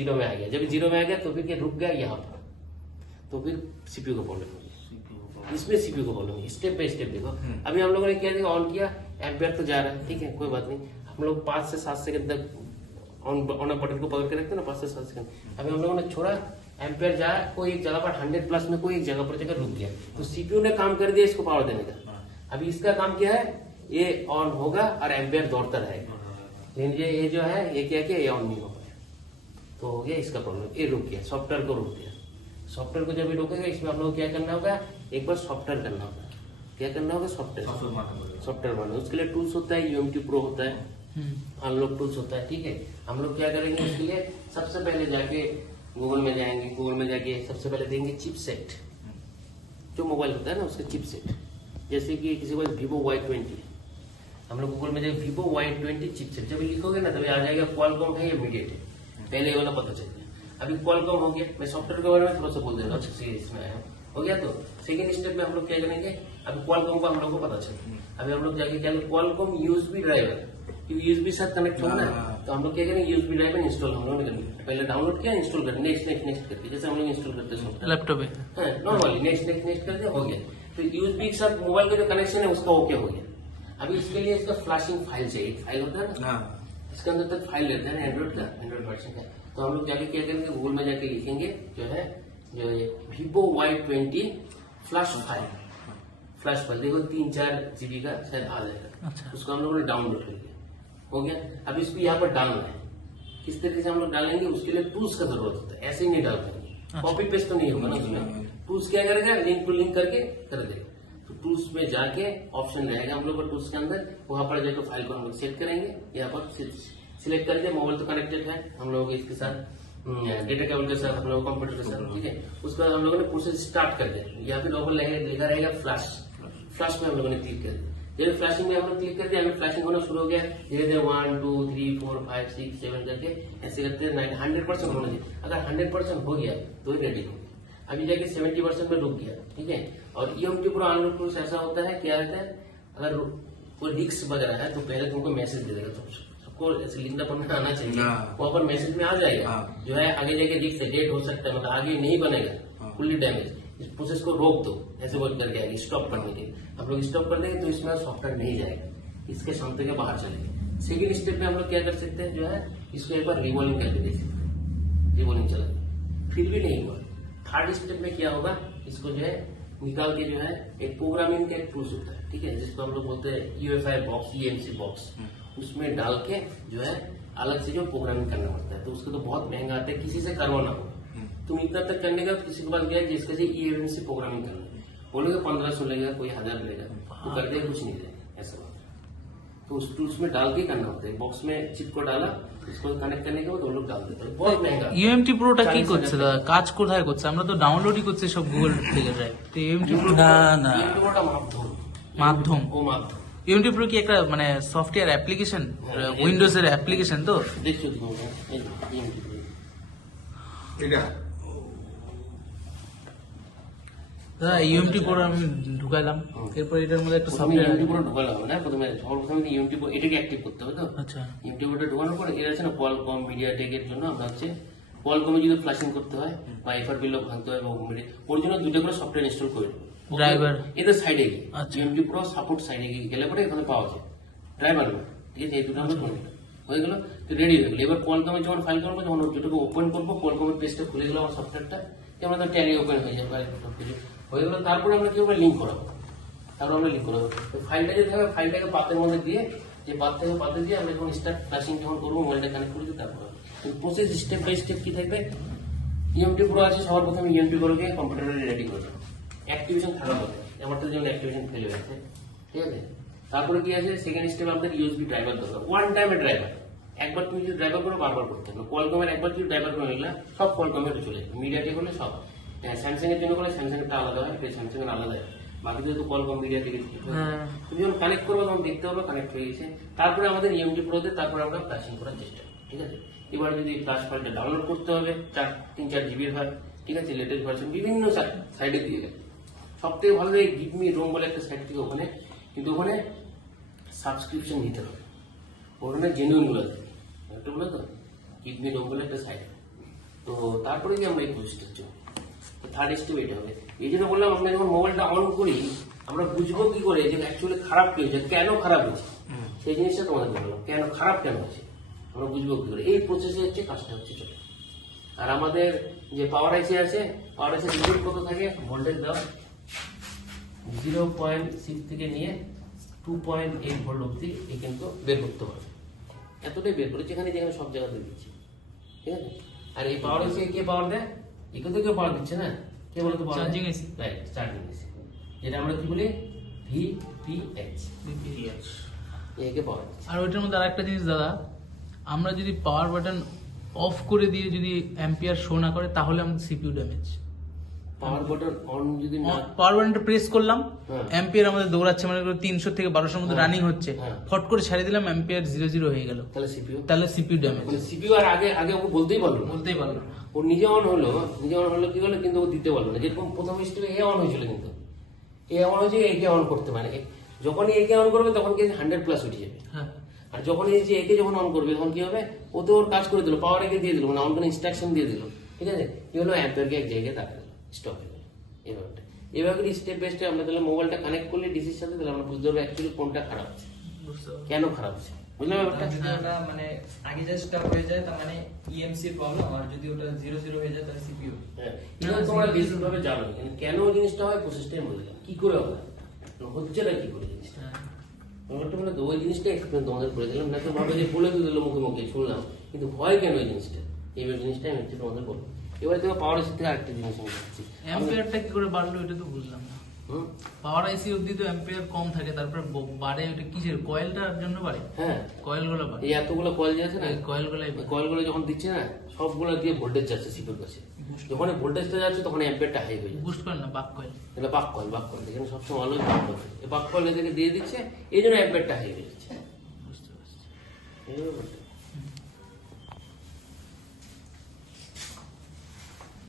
Zero में आ गया, जब जीरो में आ गया तो फिर क्या रुक गया यहाँ पर, तो फिर सीपीयू को प्रॉब्लम होगी, इसमें सीपीयू को प्रॉब्लम होगी। स्टेप बाय स्टेप देखो, अभी हम लोगों ने क्या देखा, ऑन किया, एम्पेयर तो जा रहा है, ठीक है कोई बात नहीं, हम लोग 5 से 7 सेकंड तक ऑन बटन को पकड़ के रखते हैं ना, 5 से 7 सेकंड। अभी हम लोगों ने छोड़ा, एम्पेयर जा, कोई एक जगह पर 100 प्लस में कोई एक जगह पर जगह रुक गया, तो सीपीयू ने काम कर दिया इसको पावर देने का। अभी इसका काम क्या है, ये ऑन होगा और एम्पेयर दौड़ता रहेगा, लेकिन ये जो है ये क्या किया, ये ऑन नहीं हो पाया, तो हो गया इसका प्रॉब्लम, ये रुक गया, सॉफ्टवेयर को रुक गया। सॉफ्टवेयर को जब ये रुकेगा, इसमें हम लोग क्या करना होगा, एक बार सॉफ्टवेयर करना होगा, क्या करना होगा, सॉफ्टवेयर बनाना। उसके लिए टूल्स होता है, यूएमटी प्रो होता है, अनलॉक टूल्स होता है, ठीक है। हम लोग क्या करेंगे उसके लिए, सबसे पहले जाके गूगल में जाएंगे, गूगल में जाके सबसे पहले देंगे चिपसेट, जो मोबाइल होता है ना उसके चिपसेट, जैसे कि किसी को Vivo Y20, हम लोग गूगल में जाएंगे Vivo Y20 चिपसेट, जब लिखोगे ना तभी आ जाएगा क्वालकॉम है या मीडियाटेक है, पहले वाला पता चल गया। अभी क्वालकॉम हो गया, मैं सॉफ्टवेयर के बारे में थोड़ा सा बोल देना, इसमें आया हो गया। तो सेकेंड स्टेप में हम लोग क्या करेंगे, अभी क्वालकॉम का हम लोग को पता चल, अभी हम लोग जाके क्या, क्वालकॉम यूएसबी ड्राइवर, यूएसबी साथ कनेक्ट होना है, तो हम लोग क्या करेंगे, यूएसबी ड्राइवर इंस्टॉल हम लोग करेंगे, पहले डाउनलोड किया, इंस्टॉल कर, नेक्स्ट नेक्स्ट नेक्स्ट करके, जैसे हम लोग इंस्टॉल करते हैं लैपटॉप पे नॉर्मली, नेक्स्ट नेक्स्ट नेक्स्ट कर दिया, हो गया। तो यूएसबी के साथ मोबाइल का जो कनेक्शन है उसका ओके हो गया। अभी इसके लिए इसका फ्लैशिंग फाइल चाहिए, फाइल होता है ना, इसके अंदर तक फाइल रहता है ना, एंड्रॉइड वर्जन का। तो हम लोग जाके क्या करेंगे, गूगल में जाके लिखेंगे जो है Vivo Y20 फ्लैश फाइल, देखो 3-4 GB का शायद आ जाएगा। अच्छा। उसको हम लोगों ने डाउनलोड कर लिया, हो गया। अब इसको यहाँ पर डालना है, किस तरीके से हम लोग डालेंगे, उसके लिए टूल्स का जरूरत होता है, ऐसे ही नहीं डाल पाएंगे, कॉपी पेस्ट तो नहीं होगा ना उसमें। टूल्स क्या करेगा, लिंक टू लिंक करके कर देगा। तो टूल्स में जाके ऑप्शन रहेगा हम लोग को टूल्स के अंदर, वहां पर जाकर फाइल को हम लोग सेट करेंगे, यहाँ पर सिलेक्ट करके, मोबाइल तो कनेक्टेड है हम लोग इसके साथ, डेटा केबल के साथ, हम लोग कंप्यूटर के साथ, ठीक है। उसके बाद हम लोगों ने प्रोसेस स्टार्ट कर दिया, यहाँ पे नॉर्मल लिखा रहेगा फ्लैश में हम लोगों ने क्लिक कर दिया। जैसे फ्लैशिंग में हम लोग क्लिक कर दिया, हमें फ्लैशिंग होना शुरू हो गया, धीरे धीरे 1 2 3 4 5 6 7 करके ऐसे करते 100% होना चाहिए। अगर 100% हो गया तो ही रेडी हो गया। अभी जाके 70% में रुक गया, ठीक है। और यूएमटी प्रो अनलॉक टूल्स ऐसा होता है, क्या रहता है, अगर कोई रिस्क वगैरह है तो पहले तुमको मैसेज दे देगा, सबको लिखना पढ़ना आना चाहिए, वहां पर मैसेज में आ जाएगा जो है, आगे जाके रिस्क डेट हो सकता है, मतलब आगे नहीं बनेगा, फुल्ली डैमेज, इस प्रोसेस को रोक दो, ऐसे वर्क करके आएगी, स्टॉप करने के लिए। हम लोग स्टॉप कर देंगे तो इसमें सॉफ्टवेयर नहीं जाएगा, इसके क्षमता के बाहर चलेगा। सेकेंड स्टेप में हम लोग क्या कर सकते हैं, जो है इसको एक बार रिवॉल्विंग करके देख सकते हैं, रिवॉल्विंग चला फिर भी नहीं हुआ। थर्ड स्टेप में क्या होगा, इसको जो है निकाल के जो है एक प्रोग्रामिंग का एक टूल्स होता है, ठीक है, जिसको हम लोग बोलते हैं यूएफआई बॉक्स, ईएमसी बॉक्स, उसमें डाल के जो है अलग से जो प्रोग्रामिंग करना पड़ता है। तो उसको तो बहुत महंगा आता है, किसी से करवाना होगा। तुम इतना तक करने का किसी के पास गया जिसके से ईएमसी प्रोग्रामिंग करना है, बोलेगा 1500 लेगा, कोई 1000 लेगा, तो कर दे कुछ नहीं देगा, ऐसा बात है। तो उस टूल्स में डाल के करना होता है, बॉक्स में चिप को डाला, उसको कानेक्ट करने के बाद वो लोग डाल देते हैं, बहुत महंगा। ইউএমটি প্রোটা কি করছে দাদা, কাজ কোথায় করছে? আমরা তো ডাউনলোডই করছি সব গুগল থেকে যায়, তো ইউএমটি প্রো না মাধ্যম, ও মাধ্যম। ইউএমটি প্রো কি একটা মানে সফটওয়্যার অ্যাপ্লিকেশন, উইন্ডোজ এর অ্যাপ্লিকেশন? তো দেখছো তুমি এটা দাদা ইউএমটি প্রো আমি ঢুকাইলাম, এরপর এটার মধ্যে একটা সফটওয়্যার ইউএমটি প্রো ঢোকালাম না, প্রথমে ইউএমটি প্রো এটাকে অ্যাক্টিভ করতে হবে। তো আচ্ছা, ইউএমটি প্রোটা ঢোকানোর পরে এর আছে না কোয়ালকম মিডিয়াটেক এর জন্য আমরা হচ্ছে কোয়ালকমে যদি ফ্ল্যাশিং করতে হয় বা এফআরপি লক ভাঙতে হয় বা ওর জন্য দুটো করে সফটওয়্যার ইনস্টল করে ড্রাইভার এদের সাইডে গিয়ে ইউএমটি প্রো সাপোর্ট সাইডে গেলে পরে এখানে পাওয়া যায় ড্রাইভার, ঠিক আছে। এই দুটো আমরা হয়ে গেল, তো রেডি হয়ে গেল। এবার কোয়ালকমে যখন ফাইল করবো, যখন দুটোকে ওপেন করবো, কোয়ালকমের পেজটা খুলে গেল আমার সফটওয়্যারটা, আমরা তো ট্যালি ওপেন হয়ে যাবে সবকিছু হয়ে গেল। তারপরে আমরা কি হবে, লিঙ্ক করাবো, তারপর আমরা লিঙ্ক করাবো। তো ফাইলটা যদি হবে, ফাইলটাকে পাতের মধ্যে দিয়ে, যে পাতে দিয়ে আমরা যখন স্টার্ট ফ্ল্যাশিং যখন করবো, মোবাইলটা কানেক্ট করে দিই, তারপর প্রসেস স্টেপ বাই স্টেপ কি থাকবে, ইউএমটি প্রো আছে, সবার প্রথমে ইউএমটি প্রোকে কম্পিউটারে রেডি করবে, অ্যাক্টিভেশন থাকা বলে, আমার তো যেমন অ্যাক্টিভেশন ফেলে গেছে, ঠিক আছে। তারপরে কি আছে, সেকেন্ড স্টেপ আপনার ইউএসবি ড্রাইভার দরকার, ওয়ান টাইমে ড্রাইভার, একবার তুমি যদি ড্রাইভার করো বারবার করতে হবে। কোয়ালকমের একবার যদি ড্রাইভার করে নিলে সব কোয়ালকমের চলে, মিডিয়াটেক হলে সব, স্যামসাং এর জন্য করে স্যামসাং এরটা আলাদা হয়, স্যামসাং এর আলাদা হয়, বাকি তো কোয়ালকম মিডিয়াটেক। তুমি যখন কানেক্ট করবে তখন দেখতে হবে কানেক্ট হয়ে গেছে। তারপরে আমাদের ইউএমটি প্রোতে তারপরে আমরা ফ্ল্যাশিং করার চেষ্টা করি, ঠিক আছে। এবার যদি ফ্ল্যাশ ফাইলটা ডাউনলোড করতে হবে, 3-4 জিবির হয়, ঠিক আছে, লেটেস্ট ভার্সন বিভিন্ন সাইডে দিয়ে দেয়। সব থেকে ভালো লাগে গিভমি রোম বলে একটা সাইট থেকে, ওখানে কিন্তু ওখানে সাবস্ক্রিপশন নিতে হবে, ওখানে জেনুইন গুলো একটা বলে তো গিভমি রোম বলে একটা সাইট, তো তারপরে যে আমরা এই প্রসেসটার জন্য থার্ড স্টেপ এটা হবে। এই জন্য বললাম আমরা যখন মোবাইলটা অন করি আমরা বুঝবো কি করে যে অ্যাকচুয়ালি খারাপ কি হয়েছে, কেন খারাপ হয়েছে, সেই জিনিসটা তোমাদের বললাম কেন খারাপ কেন হয়েছে আমরা বুঝবো কি করে। এই প্রসেসে হচ্ছে কাজটা হচ্ছে চলে। আর আমাদের যে পাওয়ার আইসি আছে, পাওয়ার আইসি রিপোর্ট কত থাকে, ভোল্টেজ দাও 0.6 থেকে নিয়ে 2.8 ভোল্ট অব্দি এই কিন্তু বের করতে হবে। এতটাই বের করে যেখানে যেখানে সব জায়গাতে দিচ্ছি, ঠিক আছে। আর এই পাওয়ার আইসি কে পাওয়ার দেয়, একে তো কেউ পাওয়ার দিচ্ছে না, কে বলে তো power charging AC, right, charging AC, যেটা আমরা কি বলি ভিপিএইচ, একে পাওয়ার দিচ্ছে। আর ওইটার মধ্যে আরেকটা জিনিস দাদা, আমরা যদি পাওয়ার বাটন অফ করে দিয়ে যদি অ্যাম্পিয়ার শো না করে তাহলে আমাদের CPU damage. Power button on যদি না, পাওয়ার বাটনটা প্রেস করলাম, হ্যাঁ। অ্যাম্পিয়ার আমাদের দৌড়াচ্ছে, মানে 300 থেকে 1200 মধ্যে হ্যাঁ। রানিং হচ্ছে, হ্যাঁ। ফট করে ছাড়িয়ে দিলাম, অ্যাম্পিয়ার 0 হয়ে গেল, তাহলে সিপিইউ, তাহলে সিপিইউ ড্যামেজ। মানে সিপিইউ আর আগে আগে ওকে বলতেই পারলো না, বলতেই পারলো না। ও নিজে অন হলো কি হলো, কিন্তু ও দিতে পারলো না। যেরকম প্রথম স্টেপে এ অন হয়েছিল, কিন্তু এ অন হয়েছে, একে অন করতে মানে যখনই একে অন করবে তখন কি 100+ উঠে যাবে। হ্যাঁ, আর যখন এই যে একে যখন অন করবে তখন কি হবে, ও তো ওর কাজ করে দিল, পাওয়ার একে দিয়ে দিল, মানে অন করে ইনস্ট্রাকশন দিয়ে দিল, ঠিক আছে। কি হলো, অ্যাম্পিয়ারকে এক জায়গায় দাঁড়ালো, স্টপ হয়ে গেল। এইভাবে এইভাবে স্টেপ বাই স্টেপ আমরা তাহলে মোবাইলটা কানেক্ট করলে ডিসির সাথে, তাহলে আমরা বুঝতে পারবো অ্যাকচুয়ালি কোনটা খারাপ আছে, বুঝতে পারলাম। কেন খারাপ আছে, বুঝলাম ব্যাপারটা। যদি ওটা মানে আগে যে স্টার্ট হয়ে যায় তার মানে ইএমসি প্রবলেম, আর যদি ওটা 0 হয়ে যায় তাহলে সিপিইউ। হ্যাঁ, এটা তোমরা বিশেষভাবে জানো, কিন্তু কেন ওই জিনিসটা হয় প্রসেসটাই বলে দিলাম, কি করে হবে, হচ্ছেটা কি করে জিনিসটা। হ্যাঁ। ব্যাপারটা মানে ওই জিনিসটা এক্সপ্লেন তোমাদের করে দিলাম, না তো ভাবে যে বলে দিল মুখে মুখে শুনলাম, কিন্তু হয় কেন ওই জিনিসটা, এইবার জিনিসটা আমি একটু তোমাদের বলবো। এবার দেখো পাওয়ার এসি থেকে আরেকটা জিনিস আমি বলছি। অ্যাম্পিয়ারটা কি করে বাড়লো এটা তো বুঝলাম না। পাওয়ার আইসি অবধি তো অ্যাম্পিয়ার কম থাকে, তারপরে বাড়ে, ওটা কিসের, কয়েলটার জন্য বাড়ে, হ্যাঁ, কয়েলগুলো বাড়ে, এই এতগুলো কয়েল যে আছে না, কয়েলগুলাই বাড়ে। কয়েলগুলো যখন দিচ্ছে না, সবগুলো দিয়ে ভোল্টেজ যাচ্ছে সিপির কাছে, যখন ভোল্টেজটা যাচ্ছে তখন অ্যাম্পিয়ারটা হাই হয়ে যাচ্ছে। বুস্ট করে না, বাক কয়েল। এটা বাক কয়েল এখানে সবসময় অলওয়েজ বাক কয়েল, এই বাক কয়েল এদেরকে দিয়ে দিচ্ছে, এই জন্য অ্যাম্পিয়ারটা হাই হয়ে যাচ্ছে। বুঝতে পারছি। এই ব্যাপারটা।